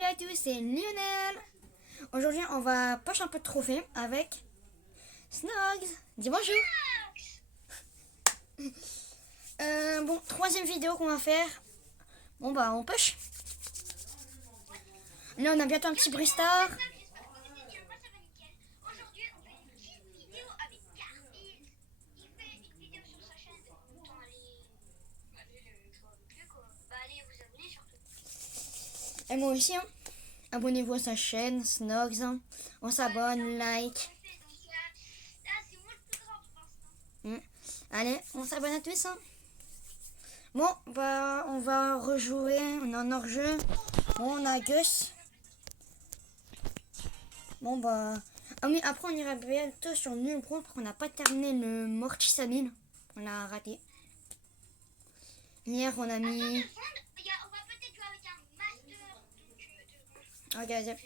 Salut à tous, c'est Lionel. Aujourd'hui, on va pocher un peu de trophées avec Snogs. Dis bonjour. Bon, troisième vidéo qu'on va faire. Bon, bah, on poche. Là, on a bientôt un petit Bristar. Et moi aussi, hein. Abonnez-vous à sa chaîne, Snogs. Hein. On s'abonne, like. Allez, on s'abonne à tous. Hein. Bon, bah, on va rejouer. On est en hors-jeu. Bon, on a Gus. Bon, bah. Ah oui, après, on ira bientôt sur Nul Pro parce qu'on n'a pas terminé le Mortisabile. On l'a raté. Hier, on a mis. Ok, vas-y. Je regarde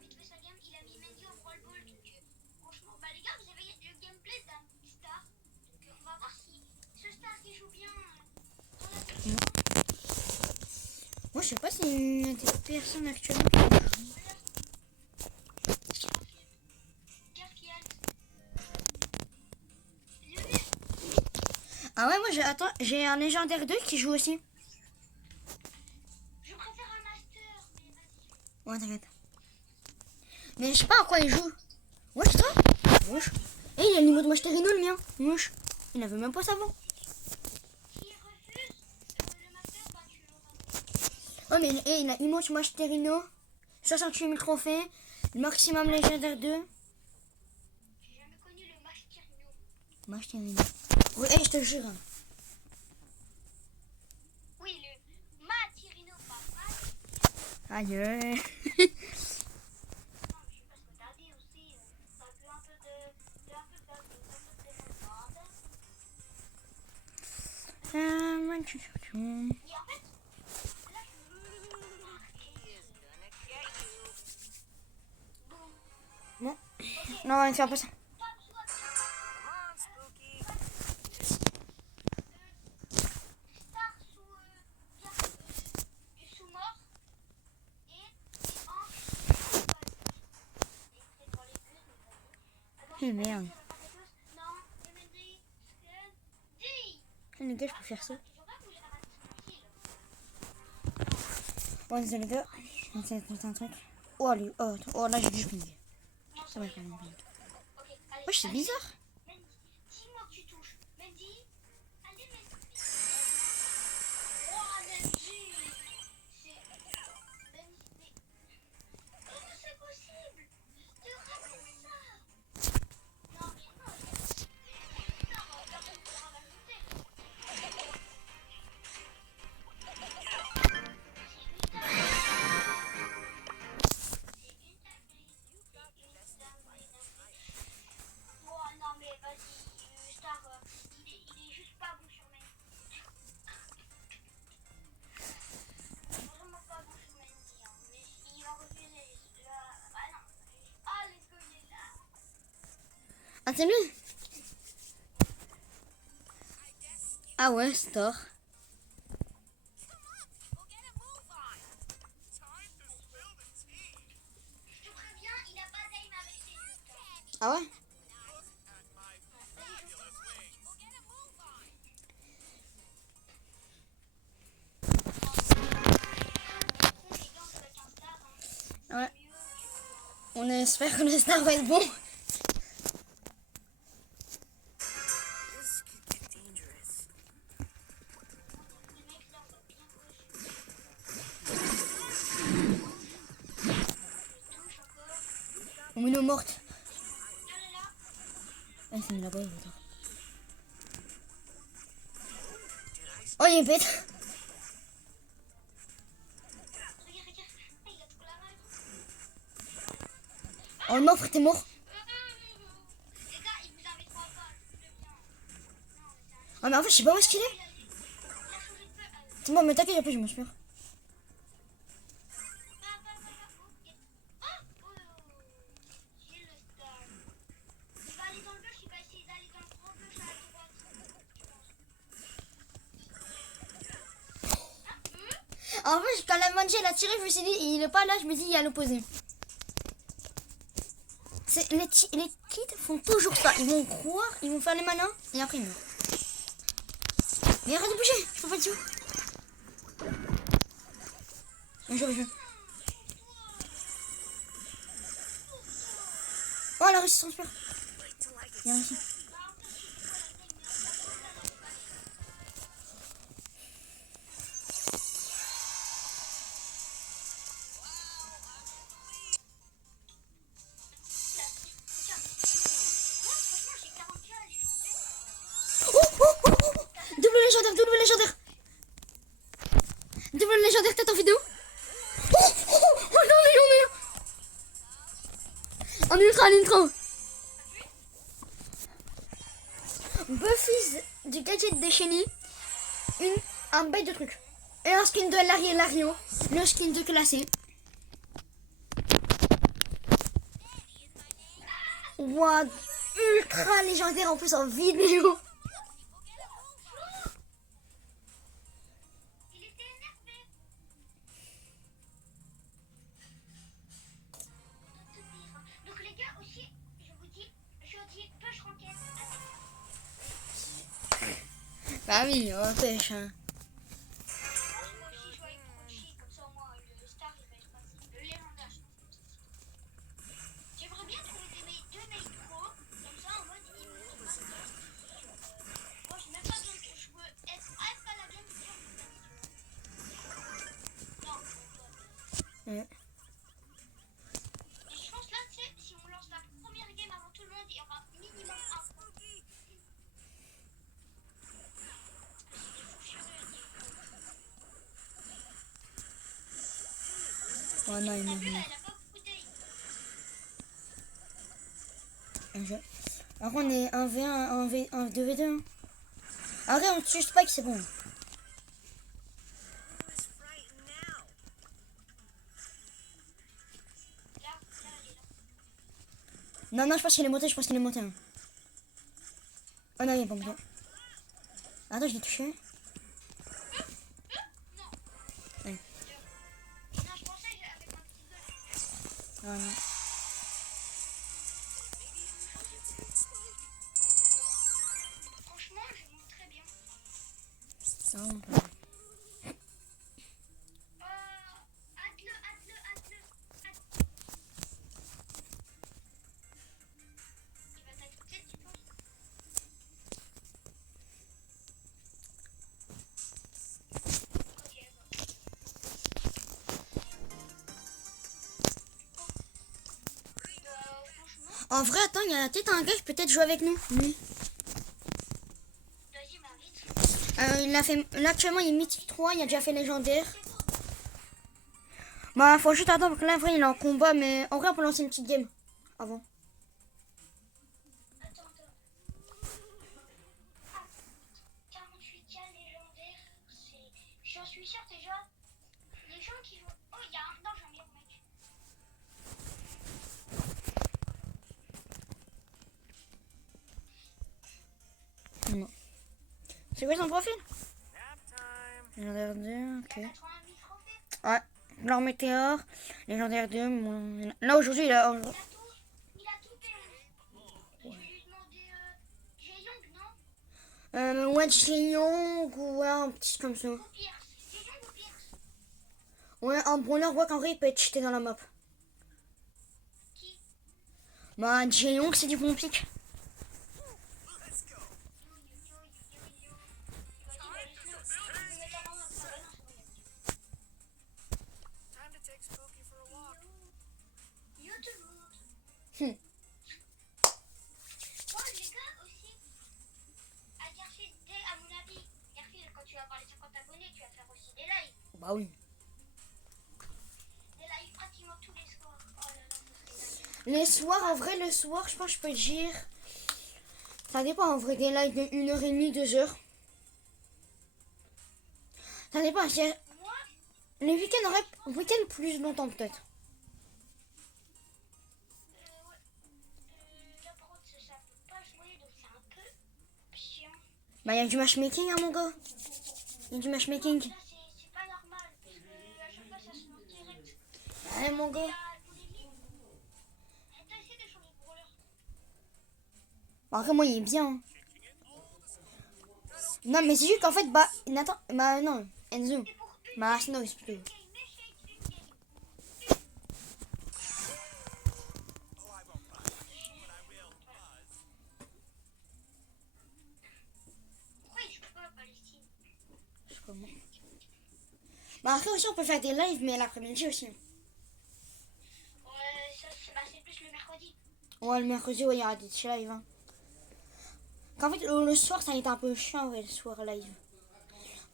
vite fait sa game, il a mis Mendy en Brawl Ball, donc franchement, bah les gars, vous avez le gameplay d'un star, donc on va voir si ce star qui joue bien dans la saison. Moi, je sais pas s'il y a des personnes actuellement qui jouent. Ah ouais, moi, j'ai un légendaire 2 qui joue aussi. Je préfère un master, mais vas-y. Ouais, t'inquiète. Mais je sais pas à quoi il joue. Wesh, toi. Wesh. Et il a l'imote Machterino, le mien. Wesh. Il avait même pas ça avant. S'il refuse le master, bah tu l'auras. Oh, mais il a emote Machterino. 68 000 trophées. Le maximum légendaire 2. J'ai jamais connu le Machterino. Machterino. Oui, je te jure. Oui, le Matirino, pas Mat. Aïe. Non, je sais pas ce que t'as dit aussi. T'as vu un peu de Et en fait, là, Bon. Non, on va faire pas ça. Eh merde. Les gars, je peux faire ça. Bon, désolé les gars. Je vais essayer de un truc. Oh, allez, oh là, j'ai du ping. Ça va faire un ping. Wesh, c'est bizarre. Dis-moi que tu touches. Mendy. Allez, Mendy. Oh, Mendy. Comment c'est possible de rater ça? Non, mais non. Non, personne ne pourra l'ajouter. Oh non, mais vas-y, Star, il est juste pas bon sur Mendy. Vraiment pas bon sur Mendy, hein. Mais il va refuser. Bah non. Ah, let's go, il est là. Ah, c'est lui. Ah ouais, Store. Je te préviens, il a pas d'aim avec ses luttes. Ah ouais. Ouais. On espère que le Star va être bon. On met nos mortes. Ah, c'est une là-bas, attends. Oh, il est bête. Oh non, frère, t'es mort. Les gars, il vous avait 3 balles. Ah, mais en fait, je sais pas où est-ce qu'il est. C'est bon, mais t'inquiète, après, je me suis peur. En fait, quand la Manji elle a tiré, je me suis dit, il est pas là, je me dis, il est à l'opposé. Les kids font toujours ça. Ils vont croire, ils vont faire les malins et après ils meurent. Mais arrête de bouger, je peux pas dessus. Je. Oh, la résistance pure. Il a réussi. Double légendaire, double légendaire. Double légendaire, t'as en vidéo. Oh, j'en ai. En ultra. Buffy du gadget de Shelly. Un bête de truc. Et un skin de Lario. Le skin de classé. Wow, ultra légendaire en plus en vidéo. Il était énervé. Donc les gars aussi, je vous dis, jeudi, pêche roquette. Bah oui, on pêche. Hein. Moi aussi, je joue avec Crunchy, comme ça au moins le star il va être facile. Le légendaire, je pense. J'aimerais bien trouver deux mails pro, comme ça en mode ils me font pas peur. Moi, j'ai même pas besoin de. Je peux être F à la game sur. Non. Ouais. Et je pense là, tu sais, si on lance la première game avant tout le monde, il y aura minimum un point. Oh non, il T'as m'a vu vu. là, il a pas beaucoup d'œil. Après, on est 1v1, 2v2. Hein. Après, on tue Spike, c'est bon. Là, elle est là. Non, je pense qu'il est monté, Hein. Oh non, il est pas monté. Attends, je l'ai touché. Non. Ouais. Non, je pensais avec un petit œil. Oh non. Franchement, je monte très bien. Oh. Hâte-le. Il va t'accepter, tu penses? Ok, bon. Franchement, En vrai, attends, il y a peut-être un gars qui peut être jouer avec nous. Oui. vas-y, m'invite. Il a fait. Là, actuellement, il est mythique 3, il a déjà fait légendaire. Bah, faut juste attendre parce que là, en vrai, il est en combat, mais en vrai, on peut lancer une petite game avant. Attends. 48K légendaire, c'est. J'en suis sûr déjà. Les gens qui vont. Oh, il y a un. Non, j'en ai un mec. Non. C'est quoi son profil? Légendaire 2, ok. 80 000 trophées. Ouais. L'or météore, légendaire 2. Là, aujourd'hui, il a. Il a tout fait. Je vais lui demander. Jae-Young, non? Ouais, Chignon ou ouais, un petit comme ça. Ou Pierce. Jae-Young ou Pierce? Ouais, un brawler, voit qu'en vrai, il peut être cheaté dans la map. Qui? Bah, Chignon, c'est du bon pic. Hmm. Moi, les gars aussi, à Garfield, à mon avis, Garfield, quand tu vas avoir les 50 abonnés, tu vas faire aussi des lives. Bah oui. Des lives pratiquement tous les soirs. Oh là là, ça serait dingue. Les soirs, en vrai, le soir, je pense que je peux dire. Ça dépend en vrai des lives de 1h30, 2h. Ça dépend. Moi, Les week-ends plus longtemps peut-être. ouais. La prod, ça peut pas jouer, donc c'est un peu chiant. Bah, il y a du matchmaking, hein, mon gars. Il y a du matchmaking. Là, c'est pas normal, parce que Ouais, mon gars. Pour les lignes. T'as essayé de changer de brawler. Bah, après, moi, il est bien. Hein. Non, mais c'est juste qu'en fait, bah, Nathan, bah, non, Enzo. C'est pour une Bah, Snow, plutôt. game, échec, une game. Pourquoi il joue pas à Palestine? Je sais pas moi. Bah, après aussi, on peut faire des lives, mais l'après-midi aussi. Ouais, ça, c'est plus le mercredi. Ouais, le mercredi, ouais, il y aura des petits lives. Hein. Qu'en fait, le soir, ça va être un peu chiant, ouais, le soir live.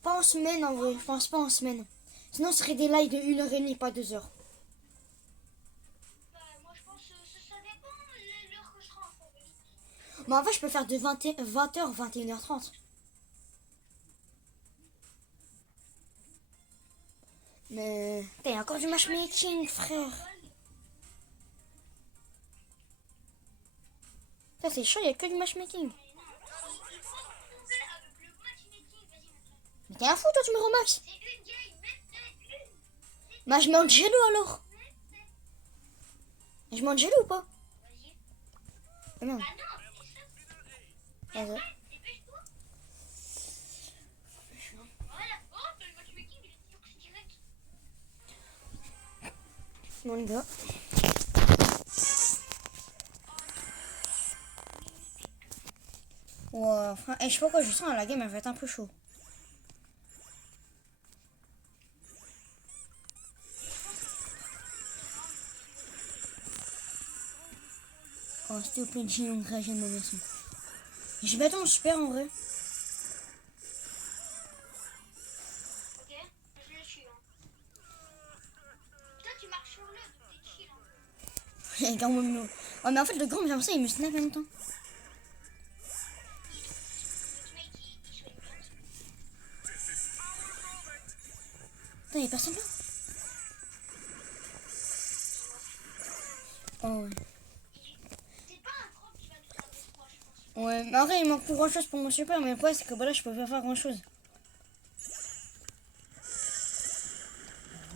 Pas en semaine, en vrai. Je pense pas en semaine. Sinon, ce serait des lives de 1h30, pas 2 heures. Bah, moi, je pense que ça dépend de l'heure que je rentre. En fait. Mais en fait, je peux faire de 20h, 21h30. Mais... Putain, il y a encore du matchmaking, frère. Ça, c'est chaud, il y a que du matchmaking. Mais t'es un fou, toi, tu me remax. C'est une game, mettez une. Bah, je mets en jello, alors. Je mets en jello ou pas? Vas-y. Ah, non. Bah non, c'est ça. Vas-y. Dépêche-toi. Voilà. Oh, t'as le matchmaking, il est sûr que c'est direct. Bon, les gars. Ouais, enfin, et je sais pas quoi, je sens à la game, elle va être un peu chaud. Oh, s'il te plaît, dis donc, j'aime mon merci. J'ai battu mon super en vrai. Ok. Je le suis. Hein. Toi, tu marches sur le, donc t'es chill. Hein. Et quand même, ouais, mais en fait, le grand, j'ai l'impression qu'il me snap en même temps. Le mec, il soigne bien. Attends, y'a personne là? Oh, ouais. C'est pas un grand qui va nous faire des trois, je pense. Ouais, mais après, il manque plus grand chose pour mon super, mais le problème, c'est que bah, là, je peux pas faire grand chose.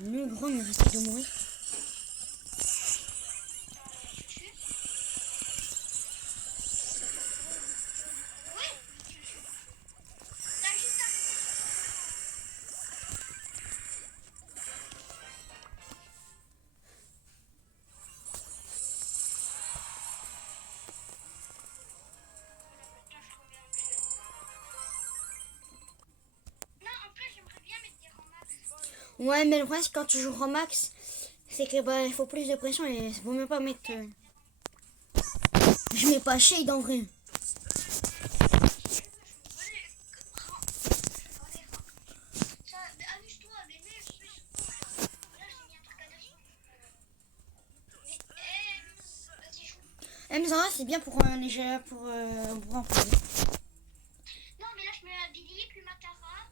Le grand, il risque de mourir. Tu tues. Ouais, tu le tues. T'as juste à... Non, en fait, j'aimerais bien mettre des rangs max. Ouais, mais le problème, c'est que quand tu joues en max, c'est que bah, il faut plus de pression et vaut mieux pas mettre. Je mets pas shade en vrai. Ça, amuse-toi, mais mets, je suis sur là, j'ai mis un truc à dessus. Mais, vas-y, joue. Mzara, c'est bien pour un léger. Pour remplacer. Non, mais là, je mets un Billy, puis ma Tara,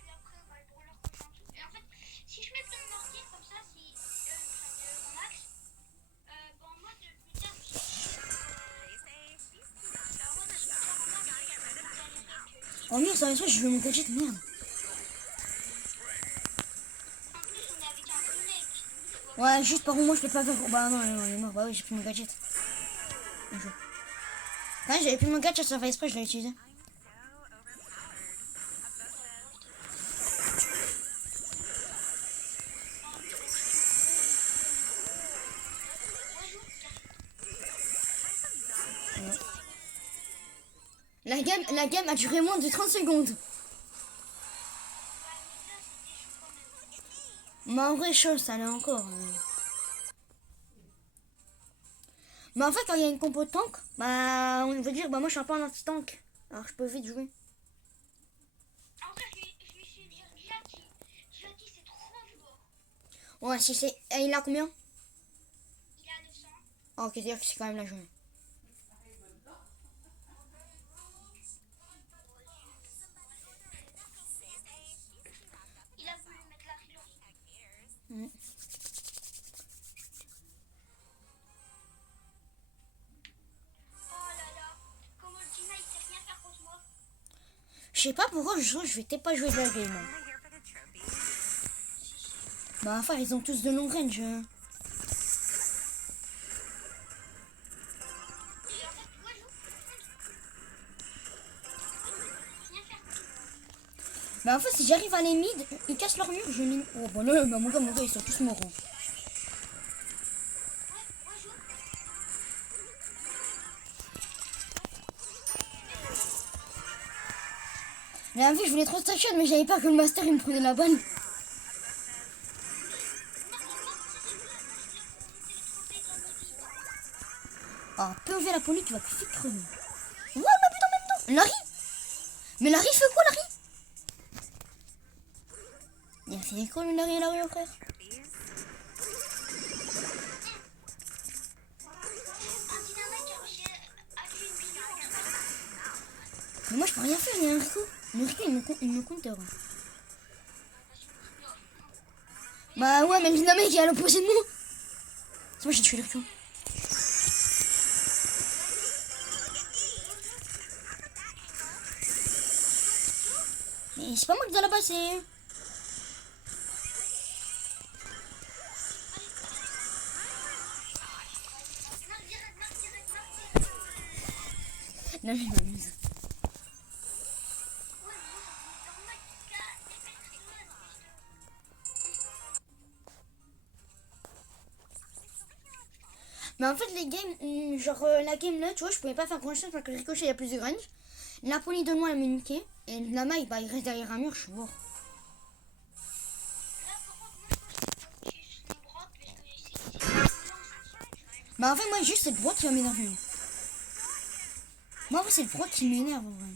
puis après, bah, le brawler que j'ai en dessous. Et en fait, si je mets plein de mortiers comme ça, si, en max, bah, en mode plus tard, je sais. En mode plus tard, en max, Oh merde, ça, je veux mon gadget, merde. en plus, on est avec un bon mec. Ouais, juste par où moi je peux pas faire. Bah non, non, il est mort. Bah oui, j'ai plus mon gadget. Bien joué. Ouais, j'avais plus mon gadget, ça fait exprès, je l'ai utilisé. La game a duré moins de 30 secondes. Mais en vrai, chaud, ça l'est encore. Mais en fait, quand il y a une compo de tank, bah on veut dire, bah moi je suis un peu un anti-tank. Alors je peux vite jouer. En vrai, je lui suis dire Jackie. Jackie, c'est trop fort. Ouais, si c'est. Il a combien? Il a 900. Ah, ok, c'est-à-dire que c'est quand même la journée. Il a voulu mettre la reload. Mm. Oh là là. Comme Ultima, il sait rien faire contre moi. Je sais pas pourquoi je vais peut-être pas jouer de la game. Hein. Bah enfin, ils ont tous de long range. Mais en fait, si j'arrive à les mid, ils cassent leur mur, je les... Oh, bon, là, mon gars, ils sont tous morts. La vie, je voulais trop station, mais j'avais peur que le master il me prenait la balle. Ah, POV la police, tu vas te crever. Ouais, mais putain, même non. Larry. Mais Larry fait quoi, Larry? Il a fait quoi, Larry, mon frère? Mais moi, je peux rien faire, il y a un Rico. Le Rico, il me compte. Bah ouais, mais le dynamique est à l'opposé de moi. C'est moi, j'ai tué le Rico. Mais c'est pas moi qui dois la passer. Non, je m'amuse. Mais en fait, les games, genre la game là, tu vois, je pouvais pas faire grand chose parce que le ricochet il y a plus de range. La poly de moi elle m'a niqué. Et la maille, bah, il reste derrière un mur, je suis mort. Bah en fait, moi, juste c'est le bro qui va m'énerver. Moi, en fait, c'est le bro qui m'énerve en vrai.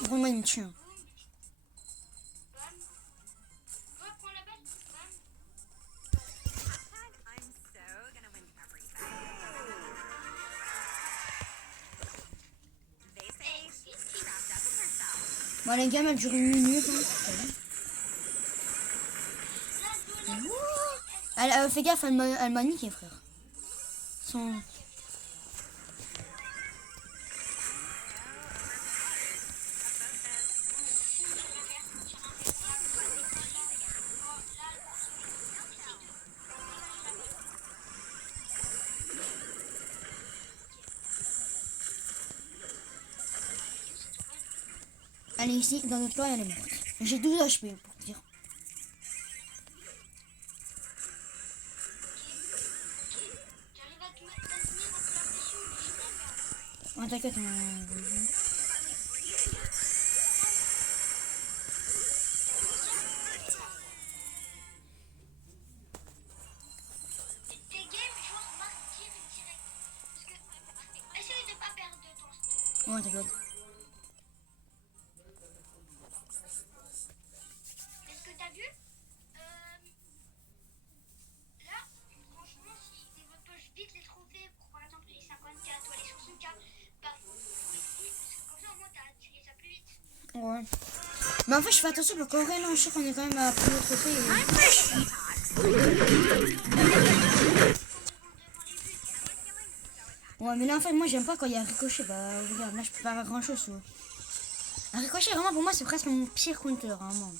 Vraiment, il me tue. Hein. Bon, les gars, elle dure une minute. Hein. Elle fait gaffe, elle m'a niqué, frère. Son... Elle est ici, dans notre toit, elle est morte. J'ai 12 HP pour te dire. Oh, t'inquiète, ouais, t'inquiète. Est-ce que t'as vu là, franchement, si on repêche vite les trophées, pour, par exemple les 54 ou les 60K, bah faut essayer, parce que comme ça au moins tu les as plus vite. Ouais. Mais en fait, je fais attention parce qu'en vrai, là, je sais qu'on est quand même à plus de trophées. Ouais, mais là, en fait, moi, j'aime pas quand il y a un ricochet. Bah, regarde, là, je peux pas faire grand chose. Un ricochet, vraiment, pour moi, c'est presque mon pire counter, vraiment.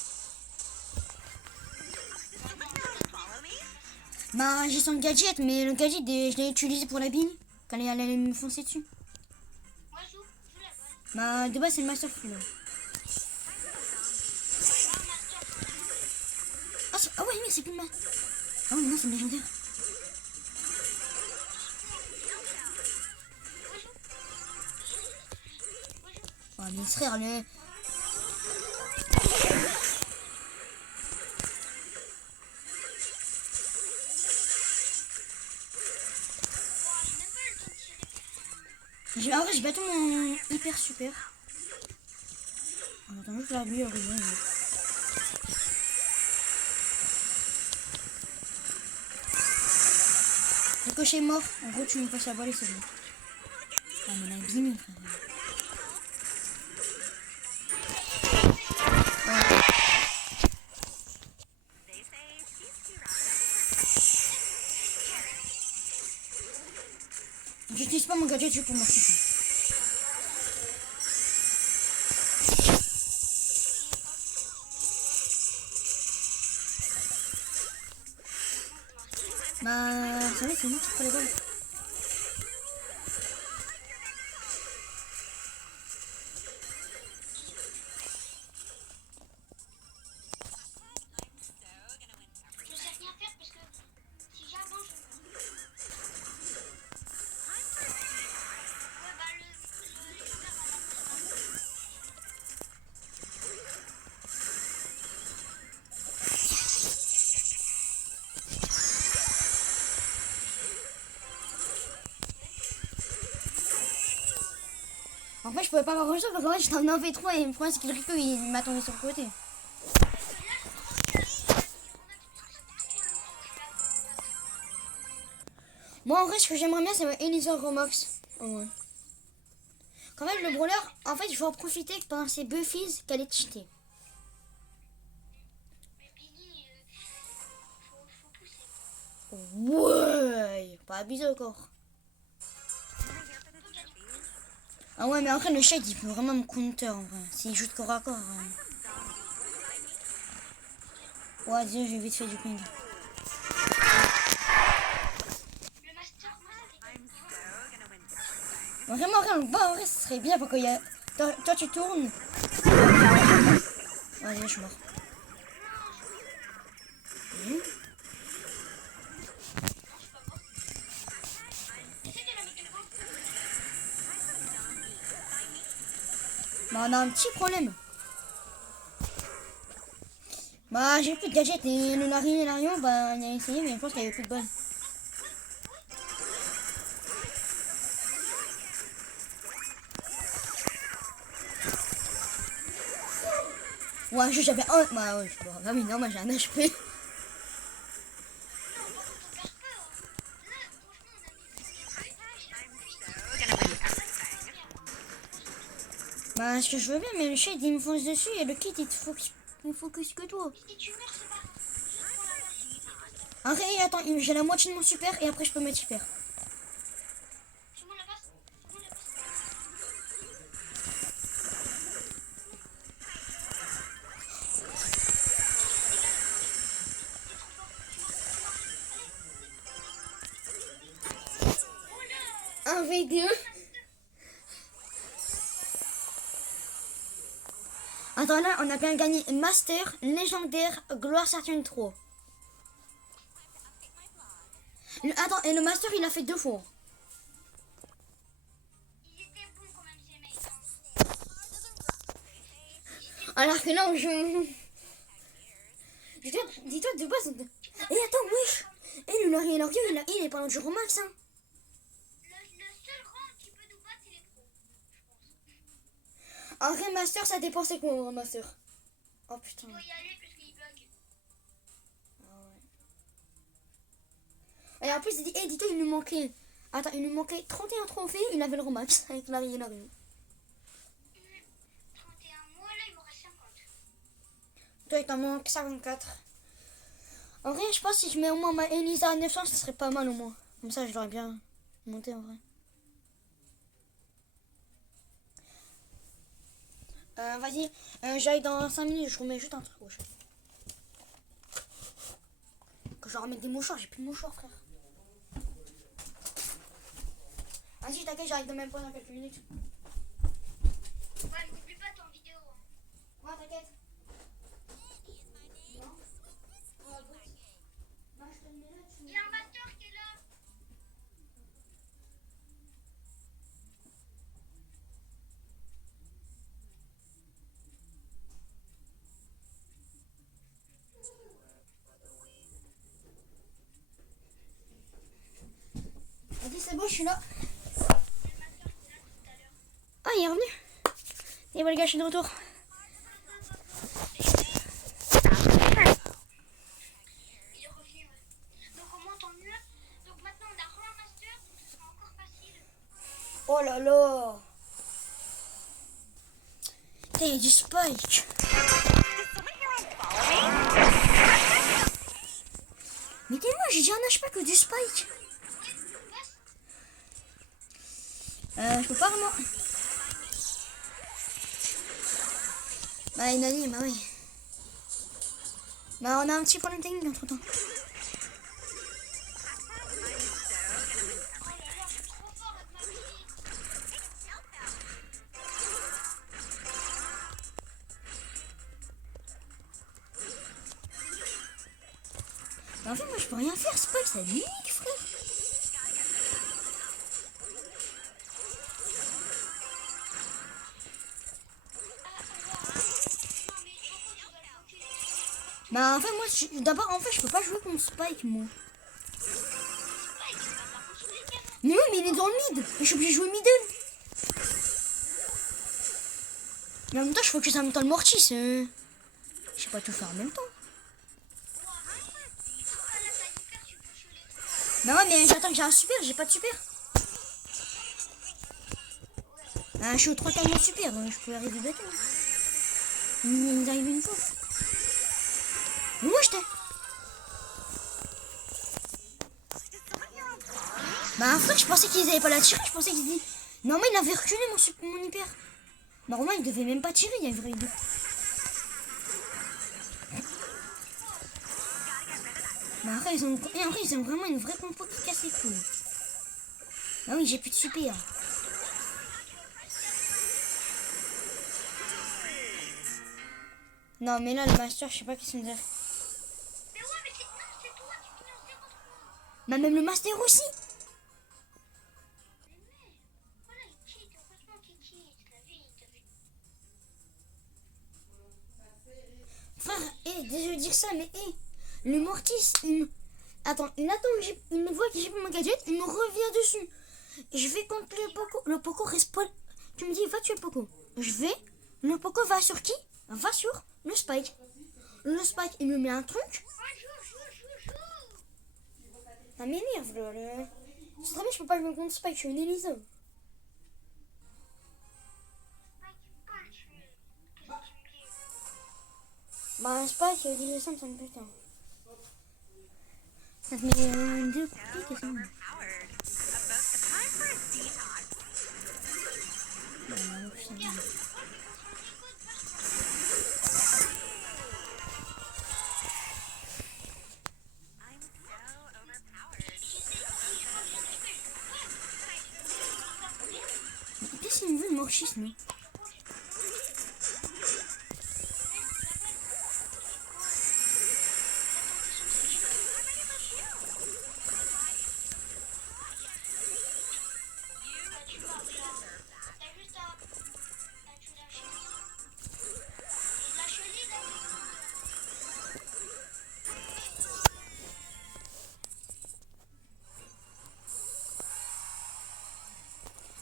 Bah, j'ai son gadget, mais le gadget, je l'ai utilisé pour la bille, quand elle allait me foncer dessus. Moi, je joue la balle. Bah, de base, c'est le Master Full. Ah ouais, mais c'est plus le Master. Ah ouais, non, c'est le légendaire. Oh, mais frère, le... En vrai, j'ai battu mon hyper super. Attends, juste la lui, le cocher est mort. En gros, tu me passes la balle et c'est bon. Ah, mais on a 10 000, frère. Ouais. J'utilise pas mon gadget pour marcher. Bah, ça va, c'est moi qui prends les balles. En fait, je pouvais pas avoir grand chose parce qu'en fait, j'étais en 1v3 et le problème, c'est que le Rico, il m'attendait sur le côté. Moi, en vrai, ce que j'aimerais bien, c'est Elisa Romox. Oh, ouais. Qu'en fait, le brawler, en fait, je vais en profiter pendant ces Buffies qu'elle est cheatée. Mais Billy, faut pousser. Ouais, pas abusé encore. Ah ouais, mais après, le shade, il peut vraiment me counter, en vrai. S'il joue de corps à corps. Ouais, disons, j'ai vite fait du ping. Le master, Vraiment, rien, bah, en vrai, ce serait bien parce qu'il y a... Toi, tu tournes. Vas-y, je suis mort. Bah, on a un petit problème. Bah, j'ai plus de gadgets et le Larion, bah, on a essayé, mais je pense qu'il y avait plus de balles. Ouais, j'avais un. Bah, ouais, je sais pas. Bah, oui, non, moi j'ai un HP. Bah, ce que je veux bien, mais le shade il me fonce dessus et le kit il te focus que toi. si tu meurs, c'est pas. Juste pour la magie. Après, attends, j'ai la moitié de mon super et après je peux mettre super. Tout le monde la passe. Tout le monde la passe. Un V2. Attends, là, on a bien gagné Master, Légendaire, Gloire Certaine 3. Attends, et le Master, il a fait 2 fois. Ils étaient bons quand même, ces mecs. Alors que là, je... Dis-toi, de base... Et attends, wesh. Et le Larion, il est pas dans le jour max, hein. Le seul rang qui peut nous battre, c'est les pros, je pense. En vrai, Master, ça dépend c'est quoi un Master. Oh putain. Il doit y aller parce qu'il bug. Et en plus, dis-toi, il nous manquait... Attends, il nous manquait 31 trophées, il avait le Romax avec Larion. 31, moi là, il m'en reste 50. Toi, il t'en manque 54. En vrai, je pense que si je mets au moins ma Elisa à 900, ce serait pas mal au moins. Comme ça, je l'aurais bien monté en vrai. Vas-y, j'aille dans 5 minutes, je remets juste un truc rouge. Que je remets des mouchoirs, j'ai plus de mouchoirs, frère. Vas-y, t'inquiète, j'arrive dans même pas dans quelques minutes. Ouais, mais n'oublie pas ton vidéo. Ouais, t'inquiète. Il y a un master qui est là. Vas-y, c'est bon, je suis là. Le master qui est là tout à l'heure. Ah, il est revenu. Et voilà, les gars, je suis de retour. Il est revenu, ouais. Donc au moins, tant mieux. Donc maintenant, on a un master, donc ce sera encore facile. Oh là là. Putain, il y a du spike. Mais dis-moi, j'ai dit un HP que du spike. Je peux pas vraiment. Bah, une année, bah oui. Bah, on a un petit problème technique entre temps. Mais en fait, moi je peux rien faire, spike, ça nique, frère. Bah en fait moi d'abord en fait je peux pas jouer contre Spike moi. Mais oui mais il est dans le mid. Et je suis obligé de jouer middle. Mais en même temps, je focus en même temps le mortis. Je sais pas tout faire en même temps. Bah ouais, mais j'attends que j'ai un super, j'ai pas de super. Je suis au 3 quarts de super, donc je peux arriver bientôt. Ils arrivent une fois. Mais moi je t'ai. Bah frère, je pensais qu'ils avaient pas la tirer, je pensais qu'ils disaient. Normalement il avait reculé mon hyper. Normalement il devait même pas tirer, il y avait deux. Bah après ils ont vraiment une vraie compo qui casse les couilles. Ah oui, j'ai plus de super. Non mais là le master, je sais pas qu'est-ce qu'ils me disent. Mais ouais, mais c'est toi, tu finis en 0-3. Bah même le master aussi. Mais mec, voilà, il cheat, heureusement qu'il cheat. La vie, il te fait. Frère, désolé de dire ça, mais le mortis, attends, il attend que il me voit que j'ai pas mon gadget, il me revient dessus. Je vais contre le Poco respawn. Tu me dis, va tuer le Poco. Je vais, le Poco va sur qui? Va sur le Spike. Le Spike, il me met un truc. Joue. Ça m'énerve, là. C'est très bien, je peux pas jouer contre Spike, je suis une Elisa. Mec, tu peux le tuer. Qu'est-ce que tu me dis? Bah, Spike, déjà ça me semble putain. Ça te met deux coups, et ça me... Qu'est-ce qu'il me veut le morchisme?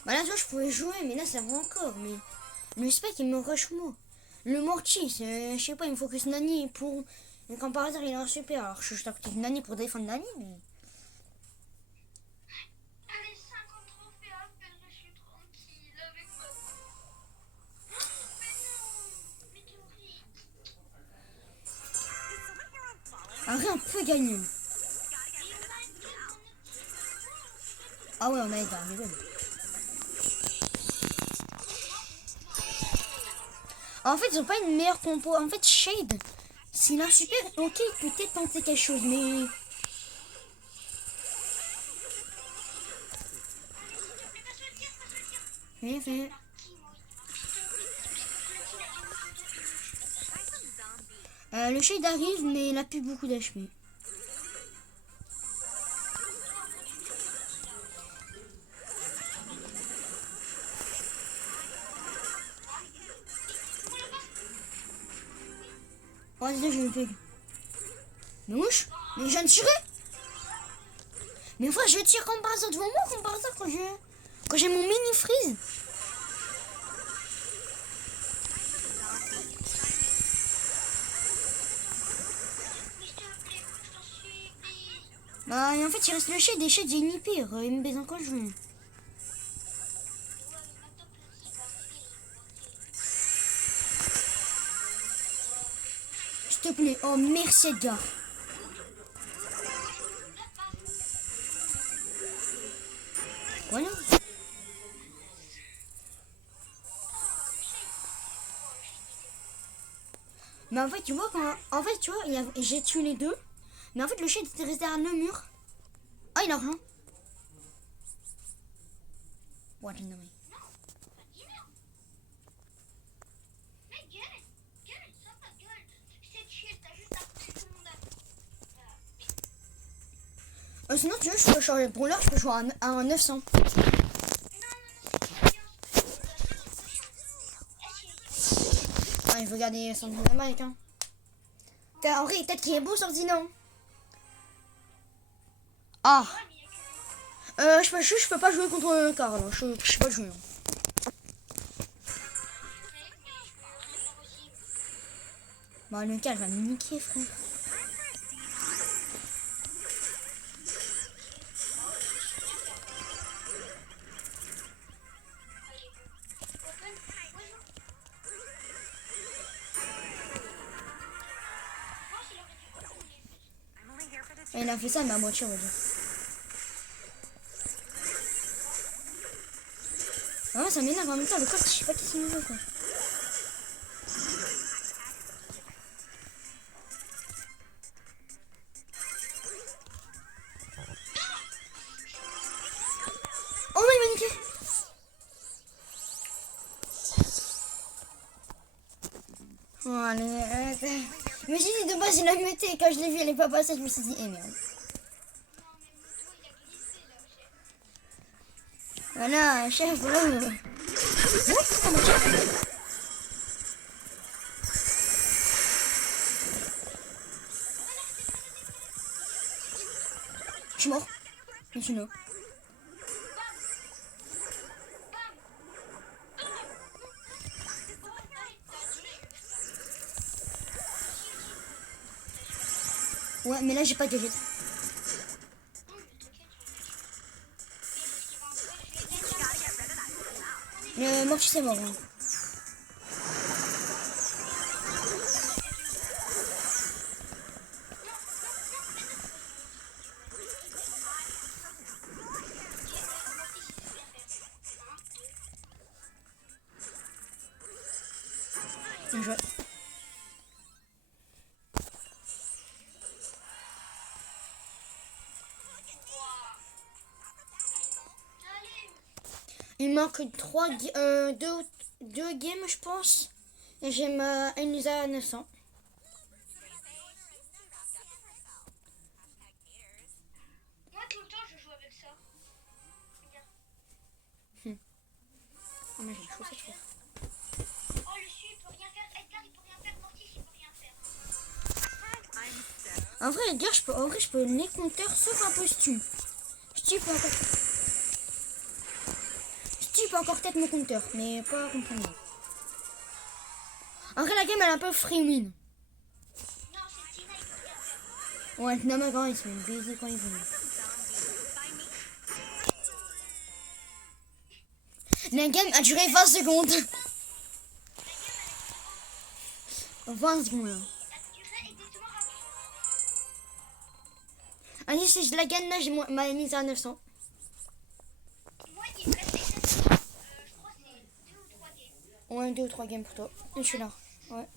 Bah là, je pouvais jouer, mais là, ça va encore. Mais le Spike, il me rush moi. Le mortis, je sais pas, il me focus Nani pour... Et quand par hasard, il a un super. Alors, je suis juste à côté de Nani pour défendre Nani, mais... Allez, 50 trophées à faire, je suis tranquille avec moi. Mais non, météorite. Arrête, on peut gagner. Ah ouais, on a été arrivé. En fait, ils ont pas une meilleure compo. En fait, Shade, s'il a super, ok, il peut peut-être tenter quelque chose, mais... Fait. Le Shade arrive, mais il a plus beaucoup d'HP. Oh, désolé, je me fais. Mais wesh, mais je viens de tirer. Mais enfin, je tire comme par hasard devant moi, comme par hasard quand j'ai mon mini freeze. Bah, et en fait, il reste le shade, et shade, j'ai une hyper. Il me baise encore le jeu. S'il te plaît, oh merci Edgar. Voilà. Mais en fait, tu vois, en fait, tu vois, j'ai tué les deux. Mais en fait, le shade était resté derrière le mur. Ah, il a rien. What in the way. Sinon, tu veux, je peux changer pour l'heure, je peux jouer à un 900. Ah, il faut garder son dynamite, hein. En vrai, peut-être qu'il est beau sur Dino. Ah. Je peux pas jouer contre Karl, je sais pas jouer. Bah, le cas, elle va me niquer, frère. Open, bonjour. Moi, s'il aurait dû open les buts. Et il a fait ça, mais à moitié, on va dire. Ah, ça m'énerve en même temps, le coach, je sais pas qu'est-ce qu'il me veut, quoi. Oh, il m'a niqué. Oh, allez, arrête. Je me suis dit, de base, il a muté, et quand je l'ai vu, elle est pas passée, je me suis dit, eh merde. Non, mais le moto, il a glissé là, chef. Voilà, chef, là. Oh, ça m'a tué. Je suis mort. Je suis mort. Ouais, mais là, j'ai pas de jet. Mais moi, tu sais, mort. Hein. Bien joué. Il manque 2 games, je pense. Et j'ai ma Elisa à 900. Moi, tout le temps, je joue avec ça. Regarde. Oh, mais j'ai chaud cette fois. Oh, le su, il peut rien faire. Edgar, il peut rien faire. Mortis, il peut rien faire. En vrai, Edgar, je peux les compteurs sauf un peu Stu. Stu peut encore. Stu peut encore peut-être mon compteur, mais pas contre moi. En vrai, la game, elle est un peu free win. Non, c'est Tina, il peut rien faire. Ouais, non, mais quand ils se fait baiser quand ils veulent. La game a duré 20 secondes. 20 secondes, là. Tu fais exactement rapide. Allez, si je la gagne, là, j'ai ma Elisa à 900. Moi, il me reste exactement, je crois que c'est 2 ou 3 games. Ouais, 2 ou 3 games pour toi. Et je suis là. Ouais.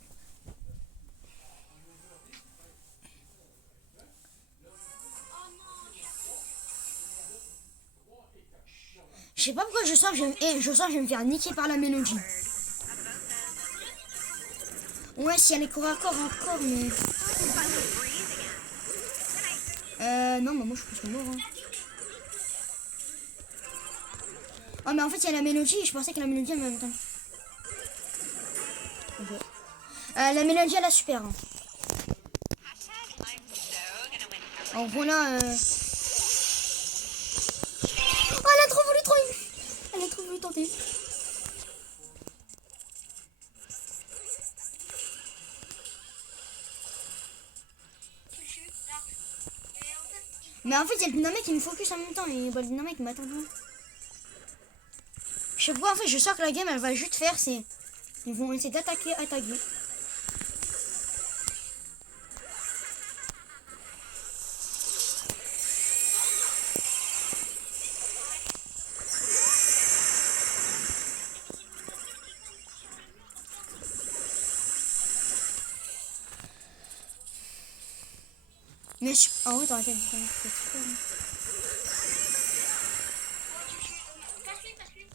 Oh non, tu l'as fait. Je sais pas pourquoi je sens que je vais me faire niquer par la mélodie. Ouais, si elle est corps à corps encore, mais... non, mais moi je pense que c'est mort. Hein. Ah, mais en fait, il y a la mélodie et je pensais que la mélodie en même temps. Okay. La mélodie, elle est super. Hein. Alors voilà... Oh, elle a trop voulu Elle a trop voulu tenter. Mais en fait, il y a le dynamite qui me focus en même temps et bah, le dynamite m'attend loin. Je sais pas, en fait, je sens que la game, elle va juste faire, c'est... Ils vont essayer d'attaquer. Mais je... Ah ouais, t'aurais été...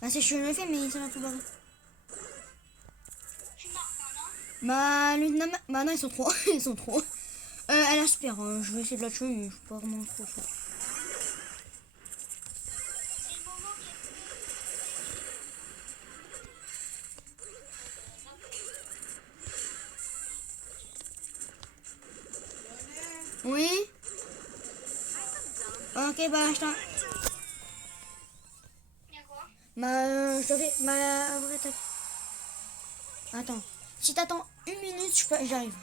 Ah, c'est je le fais, mais ça m'a tout barré. Bah, non, ils sont trop. Ils sont trop. Elle a super. Je vais essayer de la tuer, mais je suis pas vraiment trop fort. Oui. Ok, bah, je t'en... Bah, je devais... Bah, attends. Si t'attends 1 minute, j'arrive.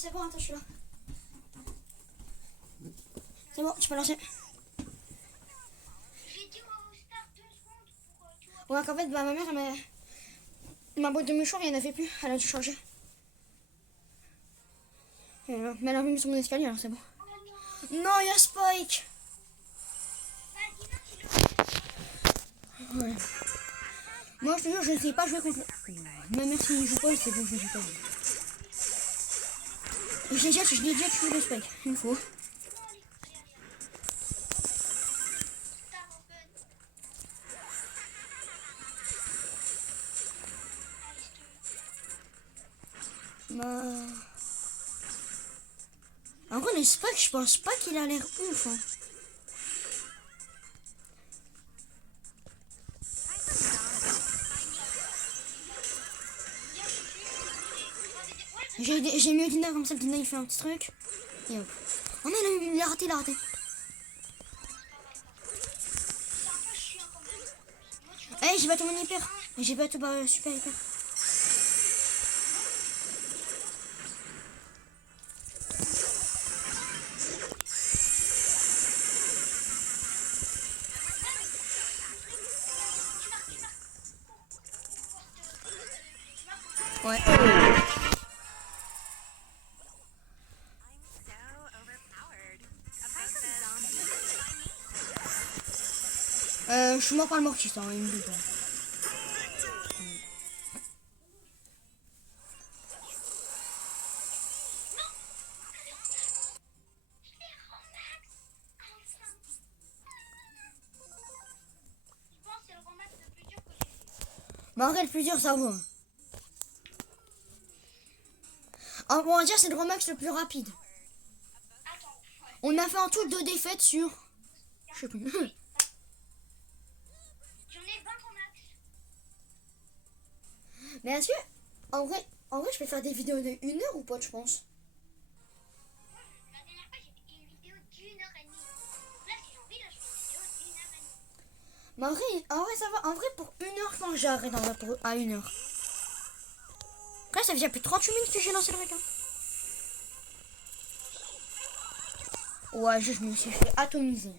c'est bon, attends, je suis là. C'est bon, tu peux lancer. J'ai dit au Star 2 secondes pour tu vois. Ouais, qu'en fait, bah, ma mère, ma boîte de mouchoirs, il n'y en avait plus. Elle a dû changer. Mais elle a mis sur mon escalier, alors c'est bon. Non, il y a Spike. Ouais. Moi, je te jure, je ne sais pas jouer contre le... Même si il joue pas, c'est bon, je ne sais pas. Je l'ai déjà tué le Spike, une fois. Bah... En vrai, le Spike, je pense pas qu'il a l'air ouf. Hein. J'ai mis Dina comme ça, Dina il fait un petit truc. Et hop. Oh non, il a raté, il a raté. Eh, j'ai battu mon hyper. J'ai battu super hyper. Ouais. Je suis mort par le mortier, ça, il me dit pas. Mais en vrai, le plus dur, ça va. On va dire c'est le Romax le plus rapide. On a fait en tout 2 défaites sur... Je sais plus. J'en ai 20 en max. Mais est-ce que... En vrai, je peux faire des vidéos de 1 heure ou pas, je pense. La dernière fois, j'ai fait une vidéo d'1h30. Là, si j'ai envie, là, je fais une vidéo d'1h30. Mais en vrai, ça va. En vrai, pour 1 heure, je pense que j'arrête en vrai à 1 heure. Là, ça fait déjà plus de 38 minutes que j'ai lancé le requin. Ouais, je me suis fait atomiser.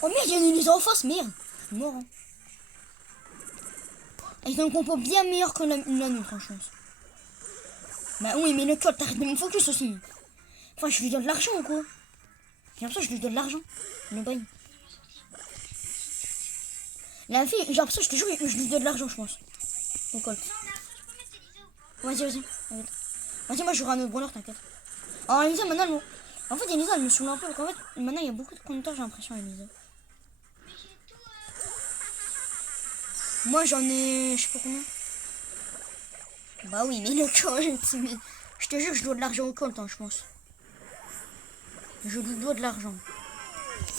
Oh merde, il y en a une en face, merde. Je suis mort. Hein. Ils ont un compo bien meilleur que la nôtre, je pense. Bah oui, mais le code, t'arrêtes de me focus aussi. Enfin, je lui donne de l'argent ou quoi? J'ai l'impression que je lui donne de l'argent. Le bail. La fille, j'ai l'impression que je te jure, je lui donne de l'argent, je pense. Au col. Vas-y. Vas-y, moi je jouerai à notre bonheur, t'inquiète. Alors, Elisa, maintenant, en fait, Elisa, elle me saoule un peu. En fait, maintenant, il y a beaucoup de compteurs, j'ai l'impression, Elisa. Moi, j'en ai. Je sais pas combien. Bah oui, mais le colt. Mais... Je te jure, je dois de l'argent au colt, hein, je pense. Je lui dois de l'argent.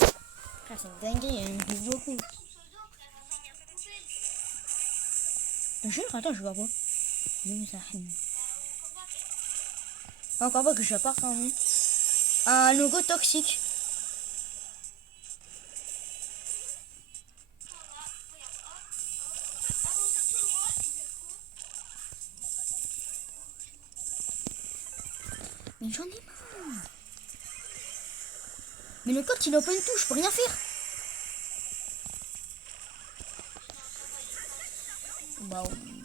Ah, c'est dingue, il y a une vidéo cool. Je jure, attends, je vois pas. Encore pas que je vais pas faire un logo toxique. Mais j'en ai marre. Mais le code il open tout, je peux rien faire. Bah oui.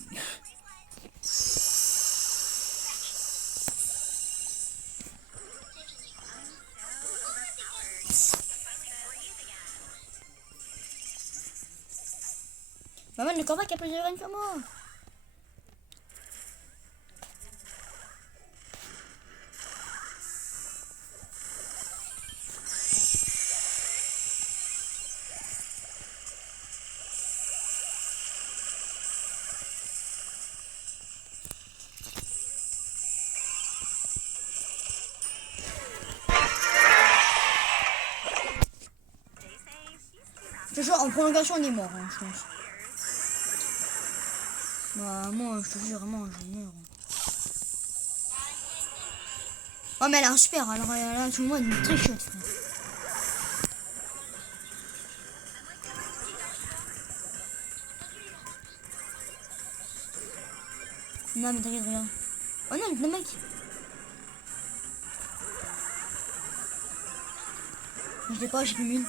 Maman, le combat qui a plus de run que moi. Je te jure, en prolongation, on est mort, hein, je pense. Bah, moi, je te jure, vraiment, je meurs. Oh, mais elle a un super, alors là, tout le monde est très chouette, frère. Non, mais t'inquiète, regarde. Oh non, le mec. Je l'ai pas, j'ai plus mille.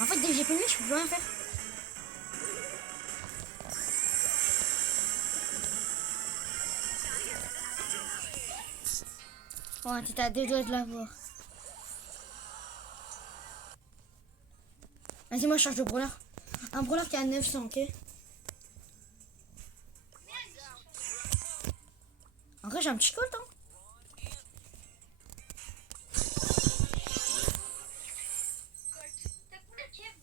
En fait, dès que j'ai plus mille, je peux plus rien faire. Ouais, t'es à 2 doigts de l'avoir. Vas-y, moi je change de brawler. Un brawler qui est à 900, ok? En vrai, j'ai un petit colt, hein. T'as combien de tiers?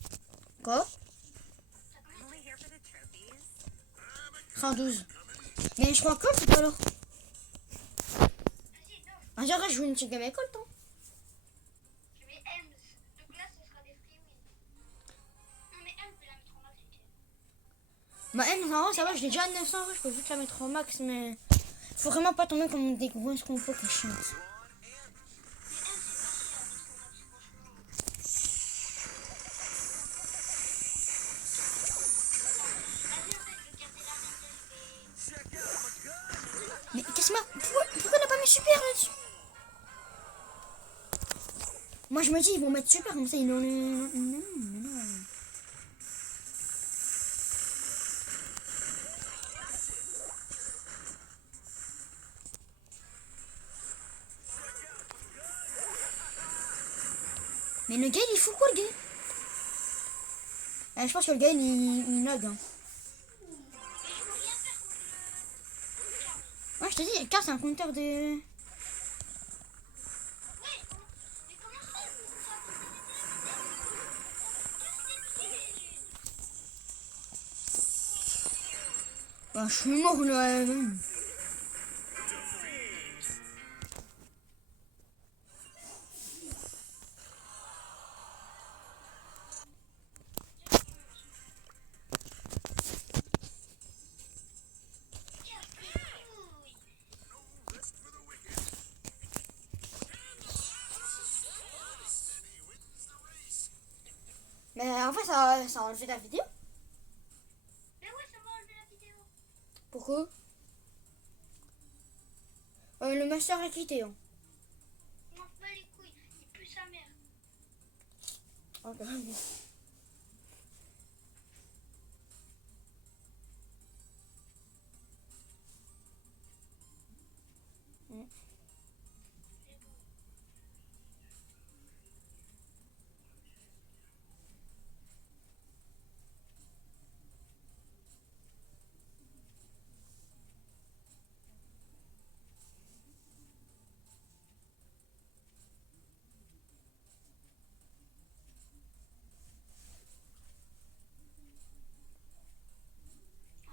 Quoi? 112. Mais je crois colt ou pas alors? Vas-y, non, Ah, genre, je joue une petite game avec colt, hein. je mets M. Donc là, ce sera des free wins. Non, mais M, je vais la mettre en max. Bah, elle, non, ça va, je l'ai déjà à 900, en vrai, je peux vite la mettre au max, mais. Faut vraiment pas tomber comme des grosses compos qui chantent. Mais qu'est-ce que pourquoi on n'a pas mis super là-dessus? Moi je me dis ils vont mettre super comme ça ils n'ont. Non, mais non. Mais le gars il est fou quoi le gars? Je pense que le gars il lag. Hein. Ouais je te dis, le car c'est un compteur de. Bah, je suis mort là. Mais en fait ça a enlevé la vidéo. Mais ouais, ça m'a enlevé la vidéo. Pourquoi? Le master est quitté. Hein. Il m'en bat les couilles. Il pue sa mère. Ok. Ah,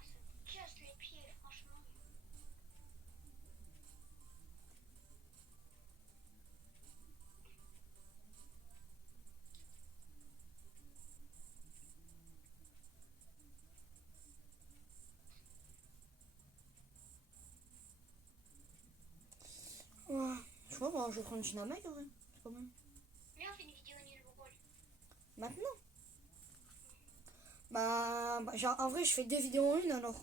ça me casse les pieds, franchement. Ouais. Je vois, bah, je vais prendre une dynamite en vrai. C'est pas mal. Viens, on fait une vidéo nulle au rôle. Maintenant? Bah, genre, en vrai, je fais 2 vidéos en une alors.